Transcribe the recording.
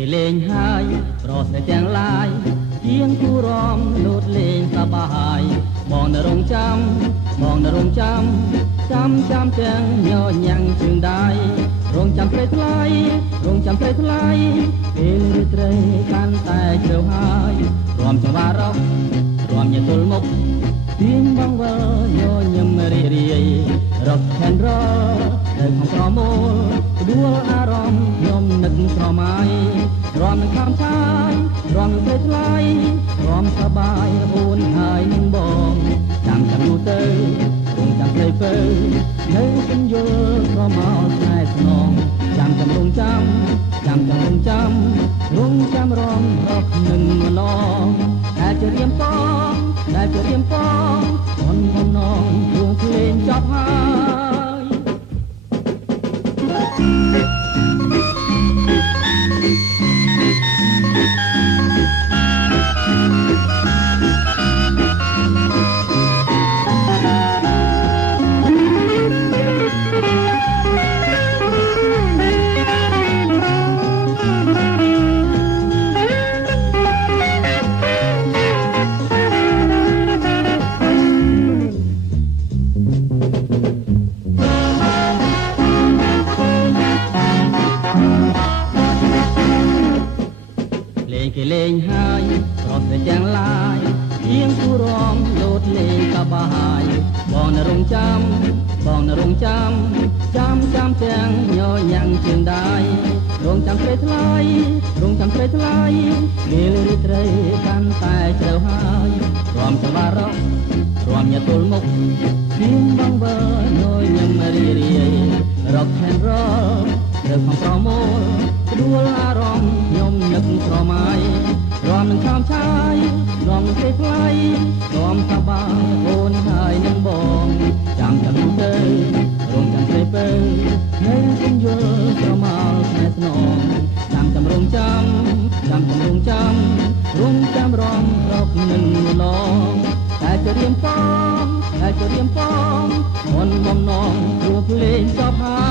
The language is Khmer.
គេលេងហើយប្រសិទ្ធទាំងឡាយជាងគូរំលូតលេងសប្បាយបងនៅរងចាំបងនៅរងចាំទាំងញញ៉ាំងជើងដៃរងចាំព្រៃថ្លៃរងចាំព្រៃថ្លៃពេលរាត្រីកាន់តែជ្រៅហើយរំចង្វារករំញទល់មុខទៀងបងវល់ញញឹមរីរាយរកខេនរនៅក្នុងប្រមូលដួលអារម្មណ៍ខ្ញុំនឹកស្រមៃរំនឹងខំឆាយរំនឹងព្រៃថ្លៃរំសបាយអូនហើយនឹងបងចាំយូរទៅរងចាំព្រៃពើនៅគំយល់ប្រមោលខ្សែស្នងចាំរងចាំរងចាំរំរកនឹងម្លងតែជារៀមបងអូនបំណងរួងភ្លេងចប់ហើយគេលេងហើយប្រសិទ្ធទាំងឡាយជាងគូរំលូតលេងសប្បាយបងនៅរងចាំទាំងញញ៉ាំងជើងដៃរងចាំព្រៃថ្លៃពេលរាត្រីកាន់តែជ្រៅហើយរំចង្វារករំញទល់មុខទៀងបងវល់ញញឹមរីរាយរកខេនរនៅក្នុងប្រមូលដួលអារម្មណ៍ខ្ញុំនឹកស្រមៃរំនឹងខំឆាយរំនឹងព្រៃថ្លៃរំសប្បាយអូនហើយនឹងបងចាំយូរទៅរងចាំព្រៃពើនៅគំយល់ប្រមោលខ្សែស្នងចាំរងចាំរងចាំរំរកនឹងម្លងតែជារៀមបងអូនបំណងរួងភ្លេងចប់ហើយ